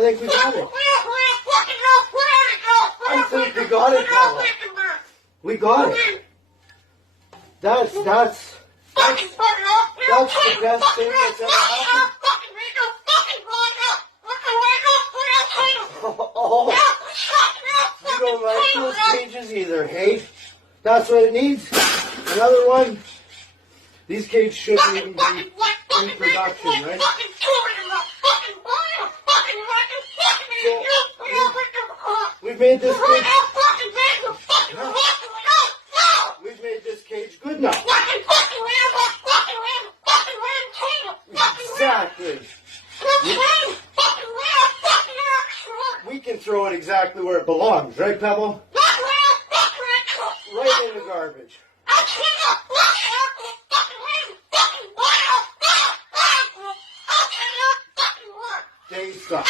I think we got it. I think we got it, Pablo. We got it. That's the best thing that's ever happened. Oh, you don't like those cages either, hey? That's what it needs. Another one. These cages shouldn't even be in production, right? So, we've made this cage. We've made this cage good now. Exactly. We can throw it exactly where it belongs, right, Pebble? Right in the garbage. Day stuff.